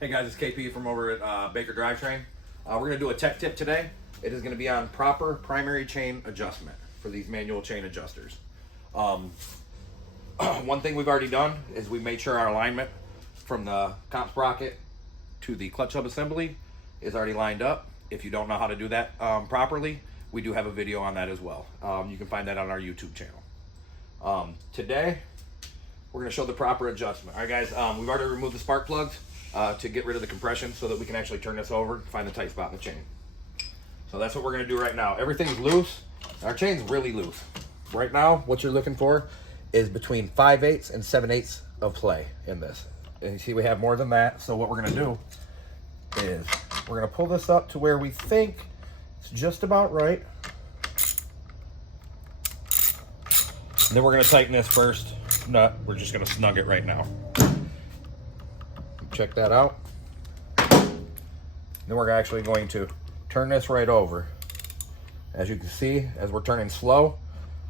Hey guys, it's KP from over at Baker Drivetrain. We're going to do a tech tip today. It is going to be on proper primary chain adjustment for these manual chain adjusters. One thing we've already done is we made sure our alignment from the comp sprocket to the clutch hub assembly is already lined up. If you don't know how to do that properly, we do have a video on that as well. You can find that on our YouTube channel. Today, we're going to show the proper adjustment. All right, guys, we've already removed the spark plugs to get rid of the compression so that we can actually turn this over and find the tight spot in the chain. So that's what we're going to do right now. Everything's loose. Our chain's really loose. Right now, what you're looking for is between 5/8 and 7/8 of play in this. And you see we have more than that. So what we're going to do is we're going to pull this up to where we think it's just about right. And then we're going to tighten this first nut. We're just going to snug it right now. Check that out. Then we're actually going to turn this right over. As you can see, as we're turning slow,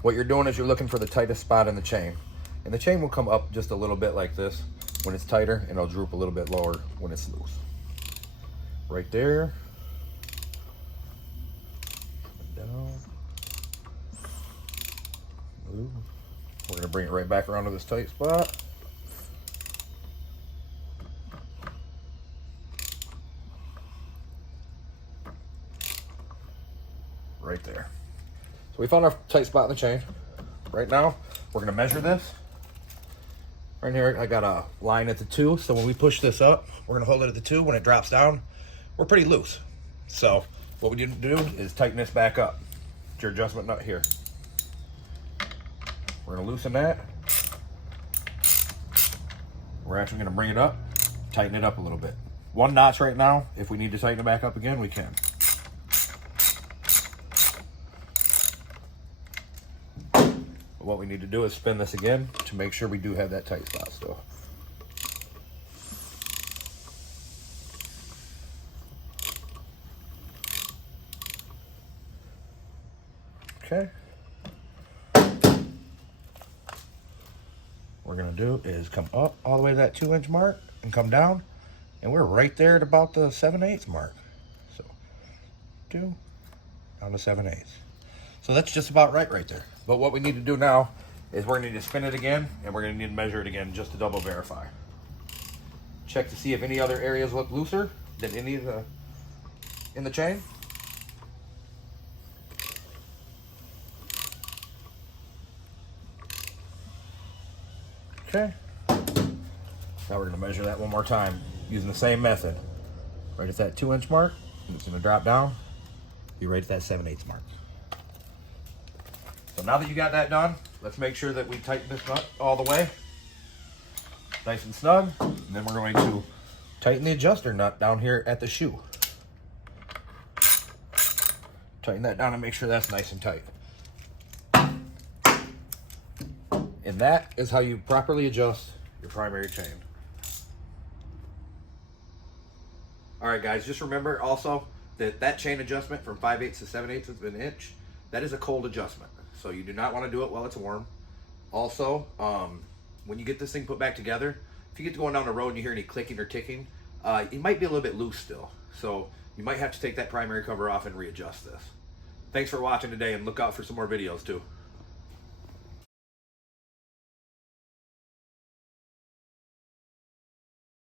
what you're doing is you're looking for the tightest spot in the chain. And the chain will come up just a little bit like this when it's tighter, and it'll droop a little bit lower when it's loose. Right there. Down. Ooh. We're going to bring it right back around to this tight spot. Right there. So we found our tight spot in the chain. Right now, we're going to measure this. Right here, I got a line at the 2. So when we push this up, we're going to hold it at the 2. When it drops down, we're pretty loose. So what we need to do is tighten this back up. It's your adjustment nut here. We're going to loosen that. We're actually going to bring it up, tighten it up a little bit. 1 notch right now. If we need to tighten it back up again, we can. What we need to do is spin this again to make sure we do have that tight spot still. Okay. What we're gonna do is come up all the way to that 2-inch mark and come down, and we're right there at about the 7/8 mark. So 2 down to 7/8. So that's just about right there. But what we need to do now is we're going to need to spin it again, and we're going to need to measure it again just to double verify. Check to see if any other areas look looser than any of the in the chain. Okay. Now we're going to measure that one more time using the same method. Right at that 2-inch mark, and it's going to drop down. Be right at that 7/8 mark. So now that you got that done, let's make sure that we tighten this nut all the way. Nice and snug. And then we're going to tighten the adjuster nut down here at the shoe. Tighten that down and make sure that's nice and tight. And that is how you properly adjust your primary chain. All right, guys, just remember also that that chain adjustment from 5/8 to 7/8 of an inch, that is a cold adjustment. So you do not want to do it while it's warm. Also, when you get this thing put back together, if you get to going down the road and you hear any clicking or ticking, it might be a little bit loose still. So you might have to take that primary cover off and readjust this. Thanks for watching today, and look out for some more videos too.